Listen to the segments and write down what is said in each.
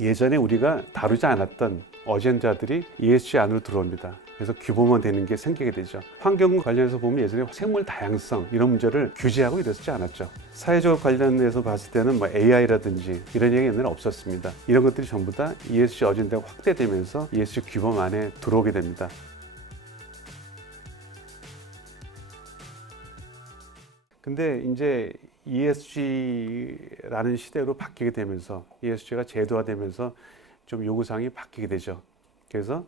예전에 우리가 다루지 않았던 어젠다들이 ESG 안으로 들어옵니다. 그래서 규모만 되는 게 생기게 되죠. 환경 관련해서 보면 예전에 생물 다양성 이런 문제를 규제하고 이랬지 않았죠. 사회적 관련해서 봤을 때는 뭐 AI라든지 이런 얘기 옛날에 없었습니다. 이런 것들이 전부 다 ESG 어젠다가 확대되면서 ESG 규범 안에 들어오게 됩니다. 근데 이제 ESG라는 시대로 바뀌게 되면서 ESG가 제도화되면서 좀 요구사항이 바뀌게 되죠. 그래서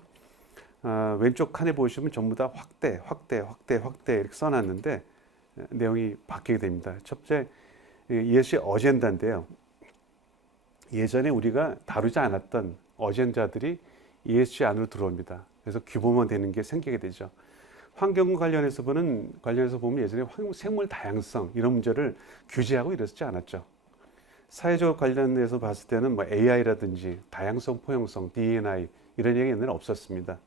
왼쪽 칸에 보시면 전부 다 확대 이렇게 써놨는데 내용이 바뀌게 됩니다. 첫째, ESG 어젠다인데요. 예전에 우리가 다루지 않았던 어젠다들이 ESG 안으로 들어옵니다. 그래서 규모만 되는 게 생기게 되죠. 환경 관련해서 보면 예전에 생물 다양성 이런 문제를 규제하고 이랬지 않았죠. 사회적 관련해서 봤을 때는 뭐 AI라든지 다양성, 포용성, D&I 이런 얘기 옛날에 없었습니다.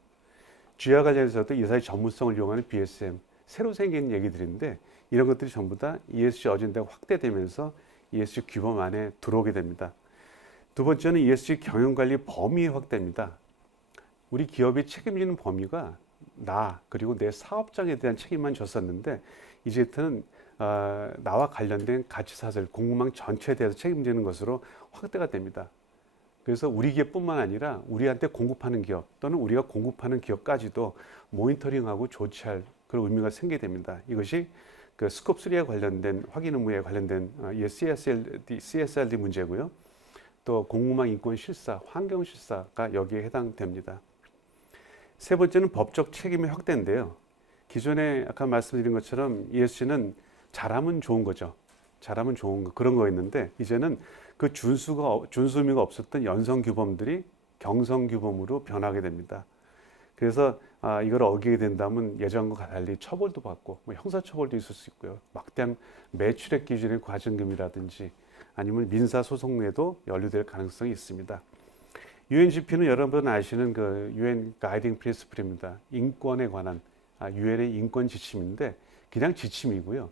GR 관련해서도 이사의 전문성을 이용하는 BSM 새로 생긴 얘기들인데 이런 것들이 전부 다 ESG 어젠다가 확대되면서 ESG 규범 안에 들어오게 됩니다. 두 번째는 ESG 경영관리 범위 확대입니다. 우리 기업이 책임지는 범위가 나 그리고 내 사업장에 대한 책임만 졌었는데 이제부터는 나와 관련된 가치사슬, 공급망 전체에 대해서 책임지는 것으로 확대가 됩니다. 그래서 우리 기업뿐만 아니라 우리한테 공급하는 기업 또는 우리가 공급하는 기업까지도 모니터링하고 조치할 그런 의미가 생기게 됩니다. 이것이 그 스콥 3에 관련된 확인 의무에 관련된 CSRD 문제고요. 또 공급망 인권 실사, 환경 실사가 여기에 해당됩니다. 세 번째는 법적 책임의 확대인데요. 기존에 아까 말씀드린 것처럼 ESG는 잘하면 좋은 거죠. 잘하면 좋은 거 그런 거였는데 이제는 그 준수 의미가 없었던 연성 규범들이 경성 규범으로 변하게 됩니다. 그래서 이걸 어기게 된다면 예전과 달리 처벌도 받고 뭐 형사처벌도 있을 수 있고요. 막대한 매출액 기준의 과징금이라든지 아니면 민사소송에도 연루될 가능성이 있습니다. UNGP는 여러분 아시는 그 UN 가이딩 프린시플입니다. 인권에 관한 UN의 인권 지침인데 그냥 지침이고요.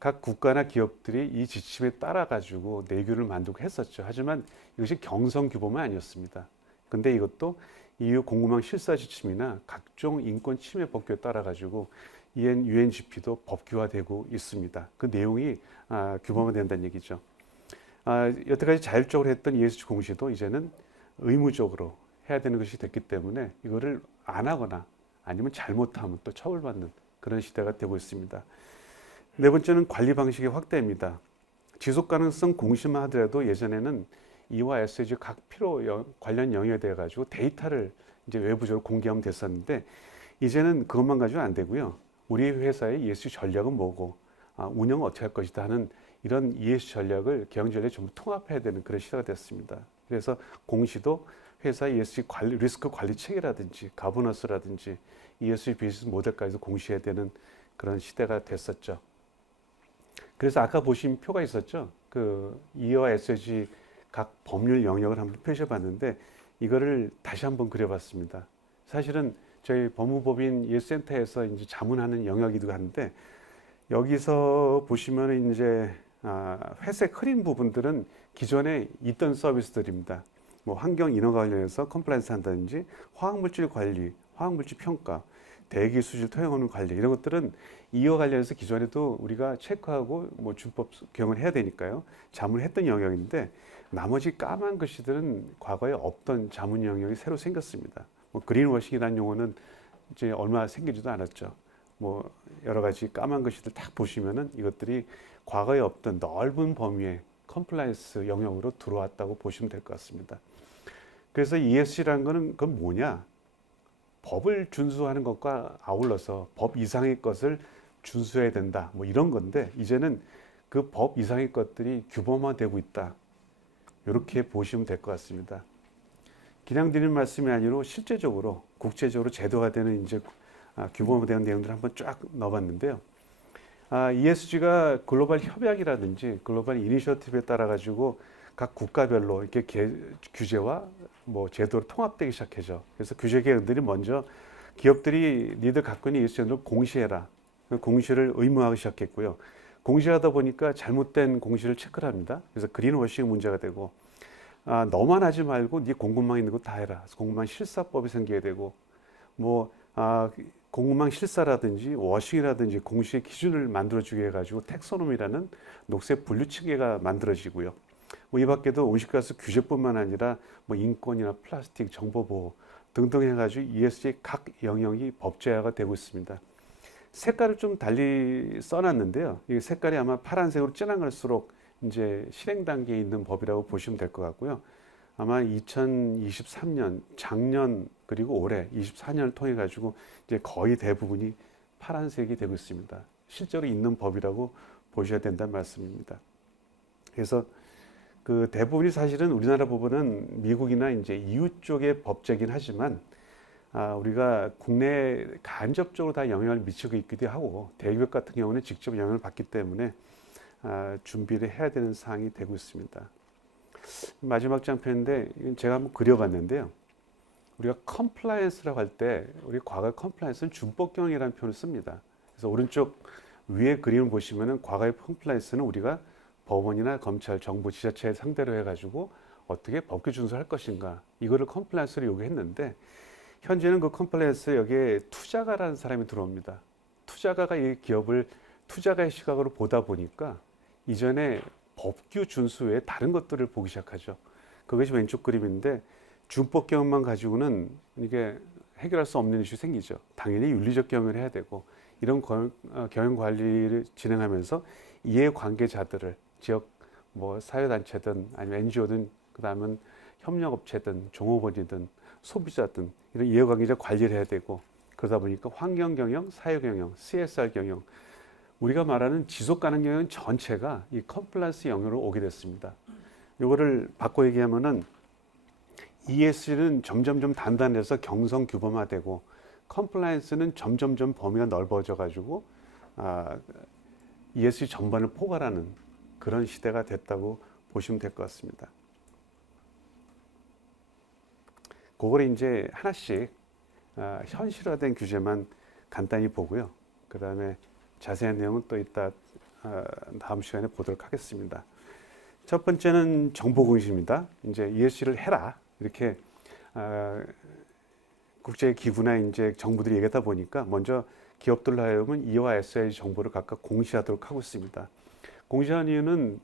각 국가나 기업들이 이 지침에 따라 가지고 내규를 만들고 했었죠. 하지만 이것이 경성 규범은 아니었습니다. 근데 이것도 EU 공급망 실사 지침이나 각종 인권 침해 법규에 따라 가지고 UNGP도 법규화되고 있습니다. 그 내용이 규범화된다는 얘기죠. 여태까지 자율적으로 했던 ESG 공시도 이제는 의무적으로 해야 되는 것이 됐기 때문에 이거를 안 하거나 아니면 잘못하면 또 처벌받는 그런 시대가 되고 있습니다. 네 번째는 관리 방식의 확대입니다. 지속 가능성 공시만 하더라도 예전에는 E와 SG 각 필요 관련 영역에 대해 가지고 데이터를 이제 외부적으로 공개하면 됐었는데 이제는 그것만 가지고 안 되고요. 우리 회사의 ESG 전략은 뭐고 운영은 어떻게 할 것이다 하는 이런 ESG 전략을 경영 전략에 전부 통합해야 되는 그런 시대가 됐습니다. 그래서 공시도 회사 ESG 관리, 리스크 관리 체계라든지 가버넌스라든지 ESG 비즈니스 모델까지도 공시해야 되는 그런 시대가 됐었죠. 그래서 아까 보신 표가 있었죠. 그 E와 SG 각 법률 영역을 한번 펼쳐봤는데 이거를 다시 한번 그려봤습니다. 사실은 저희 법무법인 ES센터에서 이제 자문하는 영역이기도 한데 여기서 보시면 이제 회색 흐린 부분들은 기존에 있던 서비스들입니다. 뭐 환경 인허가 관련해서 컴플라이언스 한다든지 화학물질 관리, 화학물질 평가, 대기 수질 토양오염 관리 이런 것들은 이와 관련해서 기존에도 우리가 체크하고 뭐 준법 경영을 해야 되니까요. 자문을 했던 영역인데 나머지 까만 글씨들은 과거에 없던 자문 영역이 새로 생겼습니다. 뭐 그린워싱이라는 용어는 이제 얼마 생기지도 않았죠. 뭐 여러 가지 까만 글씨들 딱 보시면은 이것들이 과거에 없던 넓은 범위의 컴플라이언스 영역으로 들어왔다고 보시면 될 것 같습니다. 그래서 ESG라는 거는 그건 뭐냐? 법을 준수하는 것과 아울러서 법 이상의 것을 준수해야 된다. 뭐 이런 건데 이제는 그 법 이상의 것들이 규범화되고 있다. 이렇게 보시면 될 것 같습니다. 그냥 드리는 말씀이 아니라 실제적으로 국제적으로 제도가 되는 이제 규범화되는 내용들을 한번 쫙 넣어봤는데요. ESG가 글로벌 협약이라든지 글로벌 이니셔티브에 따라 가지고 각 국가별로 이렇게 규제와 뭐 제도로 통합되기 시작하죠. 그래서 규제 개혁들이 먼저 기업들이 니들 갖고 있는 ESG를 공시해라. 공시를 의무화하기 시작했고요. 공시하다 보니까 잘못된 공시를 체크를 합니다. 그래서 그린워싱 문제가 되고 너만 하지 말고 네 공급망 있는 거 다 해라. 그래서 공급망 실사법이 생기게 되고 뭐 공급망 실사라든지 워싱이라든지 공시의 기준을 만들어주게 해가지고 텍소노미라는 녹색 분류 체계가 만들어지고요. 뭐 이 밖에도 온실가스 규제뿐만 아니라 뭐 인권이나 플라스틱, 정보보호 등등 해가지고 ESG 각 영역이 법제화가 되고 있습니다. 색깔을 좀 달리 써놨는데요. 이 색깔이 아마 파란색으로 진한 걸수록 이제 실행 단계에 있는 법이라고 보시면 될 것 같고요. 아마 2023년 작년 그리고 올해 24년을 통해 가지고 이제 거의 대부분이 파란색이 되고 있습니다. 실제로 있는 법이라고 보셔야 된다는 말씀입니다. 그래서 그 대부분이 사실은 우리나라 법은 미국이나 이제 EU 쪽의 법제긴 하지만 우리가 국내에 간접적으로 다 영향을 미치고 있기도 하고 대기업 같은 경우는 직접 영향을 받기 때문에 준비를 해야 되는 사항이 되고 있습니다. 마지막 장편인데 제가 한번 그려봤는데요. 우리가 컴플라이언스라고 할 때 우리 과거 컴플라이언스는 준법경영이라는 표현을 씁니다. 그래서 오른쪽 위에 그림을 보시면은 과거의 컴플라이언스는 우리가 법원이나 검찰, 정부, 지자체를 상대로 해가지고 어떻게 법규 준수할 것인가 이거를 컴플라이언스로 요구했는데 현재는 그 컴플라이언스 여기에 투자가라는 사람이 들어옵니다. 투자가가 이 기업을 투자가의 시각으로 보다 보니까 이전에 법규 준수 외에 다른 것들을 보기 시작하죠. 그것이 왼쪽 그림인데 준법 경영만 가지고는 이게 해결할 수 없는 이슈 생기죠. 당연히 윤리적 경영을 해야 되고 이런 경영 관리를 진행하면서 이해관계자들을 지역 뭐 사회단체든 아니면 NGO든 그다음은 협력업체든 종업원이든 소비자든 이런 이해관계자 관리를 해야 되고 그러다 보니까 환경경영, 사회경영, CSR 경영 우리가 말하는 지속가능 경영 전체가 이 컴플라이언스 영역으로 오게 됐습니다. 이거를 바꿔 얘기하면은 ESG는 점점점 단단해서 경성 규범화되고 컴플라이언스는 점점점 범위가 넓어져 가지고 ESG 전반을 포괄하는 그런 시대가 됐다고 보시면 될 것 같습니다. 그걸 이제 하나씩 현실화된 규제만 간단히 보고요. 그 다음에 자세한 내용은 또 이따 다음 시간에 보도록 하겠습니다. 첫 번째는 정보공시입니다. 이제 ESG를 해라 이렇게 국제 기구나 이제 정부들이 얘기하다 보니까 먼저 기업들로 하여금 E와 SG 정보를 각각 공시하도록 하고 있습니다. 공시한 이유는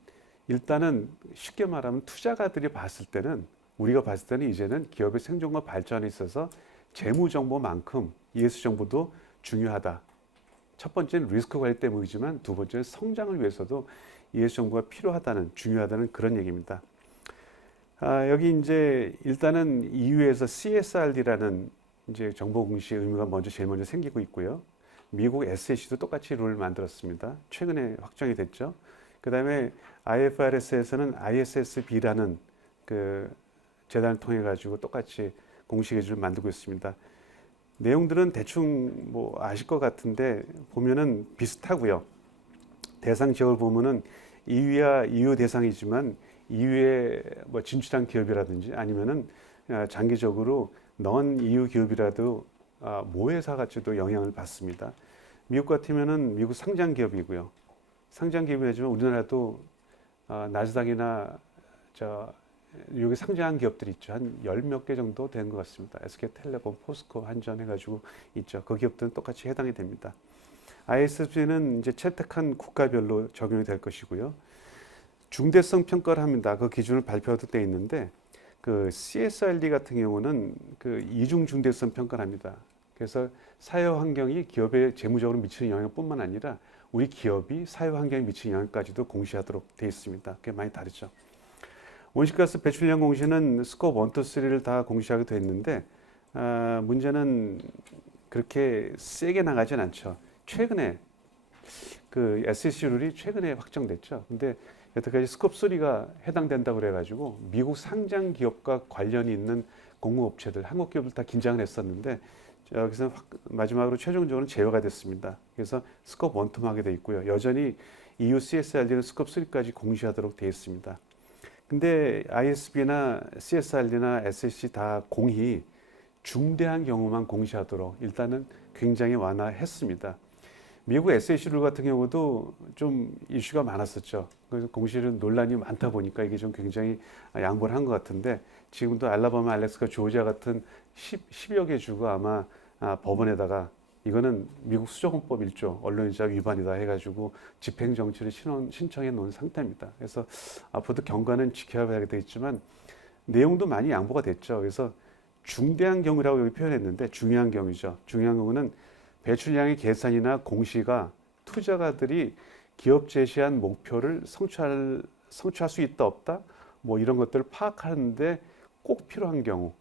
일단은 쉽게 말하면 투자가들이 봤을 때는 우리가 봤을 때는 이제는 기업의 생존과 발전에 있어서 재무 정보만큼 ESG 정보도 중요하다. 첫 번째는 리스크 관리 때문이지만 두 번째는 성장을 위해서도 ESG 정보가 필요하다는 중요하다는 그런 얘기입니다. 여기 이제 일단은 EU에서 CSRD라는 이제 정보 공시 의무가 제일 먼저 생기고 있고요. 미국 SEC도 똑같이 룰을 만들었습니다. 최근에 확정이 됐죠. 그 다음에 IFRS에서는 ISSB라는 그 재단을 통해 가지고 똑같이 공시 기준을 만들고 있습니다. 내용들은 대충 뭐 아실 것 같은데 보면은 비슷하고요. 대상 지역을 보면은 EU야 EU 대상이지만 EU에 뭐 진출한 기업이라든지 아니면은 장기적으로 넌 EU 기업이라도 모회사 같이도 영향을 받습니다. 미국 같으면은 미국 상장 기업이고요. 상장 기업이지만 우리나라도 나스닥이나 여기 상장한 기업들이 있죠. 한 10몇 개 정도 되는 것 같습니다. SK텔레콤, 포스코, 한전 해가지고 있죠. 그 기업들은 똑같이 해당이 됩니다. ISSB는 이제 채택한 국가별로 적용이 될 것이고요. 중대성 평가를 합니다. 그 기준을 발표도 돼 있는데 그 CSRD 같은 경우는 그 이중 중대성 평가를 합니다. 그래서 사회 환경이 기업에 재무적으로 미치는 영향뿐만 아니라 우리 기업이 사회 환경에 미치는 영향까지도 공시하도록 되어 있습니다. 그게 많이 다르죠. 온실가스 배출량 공시는 스코프 1, 2, 3를 다 공시하게 되어 있는데 문제는 그렇게 세게 나가진 않죠. 최근에 그 SEC 룰이 최근에 확정됐죠. 근데 여태까지 스코프 3가 해당된다고 그래가지고 미국 상장 기업과 관련이 있는 공무업체들, 한국 기업들 다 긴장을 했었는데 여기서 마지막으로 최종적으로 제어가 됐습니다. 그래서 스코프 1, 2만 하게 돼 있고요. 여전히 EU CSRD는 스코프 3까지 공시하도록 되어 있습니다. 근데 ISB나 CSRD나 SEC 다 공히 중대한 경우만 공시하도록 일단은 굉장히 완화했습니다. 미국 SEC 룰 같은 경우도 좀 이슈가 많았었죠. 그래서 공실은 논란이 많다 보니까 이게 좀 굉장히 양보를 한 것 같은데 지금도 알라바마, 알래스카, 조지아 같은 10여 개 주가 아마 법원에다가 이거는 미국 수정헌법 1조 언론인자 위반이다 해가지고 집행정지를 신청해 놓은 상태입니다. 그래서 앞으로도 경과는 지켜봐야 되겠지만 내용도 많이 양보가 됐죠. 그래서 중대한 경우라고 여기 표현했는데 중요한 경우죠. 중요한 경우는 배출량의 계산이나 공시가 투자가들이 기업 제시한 목표를 성취할 수 있다 없다 뭐 이런 것들을 파악하는데 꼭 필요한 경우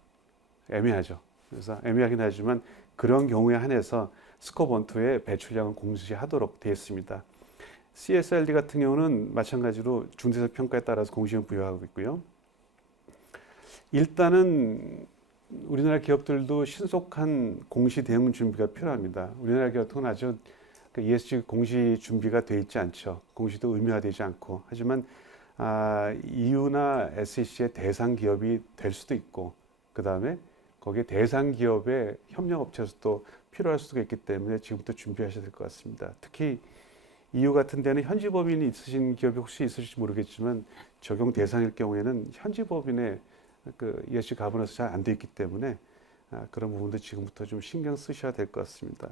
애매하죠. 그래서 애매하긴 하지만 그런 경우에 한해서 스코프 1, 2의 배출량을 공시하도록 되어 있습니다. CSRD 같은 경우는 마찬가지로 중대적 평가에 따라서 공시를 부여하고 있고요. 일단은 우리나라 기업들도 신속한 공시 대응 준비가 필요합니다. 우리나라 기업은 아주 ESG 공시 준비가 돼 있지 않죠. 공시도 의무화되지 않고. 하지만 EU나 SEC의 대상 기업이 될 수도 있고, 그 다음에 거기에 대상 기업의 협력업체에서도 필요할 수도 있기 때문에 지금부터 준비하셔야 될 것 같습니다. 특히 EU 같은 데는 현지 법인이 있으신 기업이 혹시 있으실지 모르겠지만 적용 대상일 경우에는 현지 법인의 그 ESG 가버넌스 잘 안 돼 있기 때문에 그런 부분도 지금부터 좀 신경 쓰셔야 될 것 같습니다.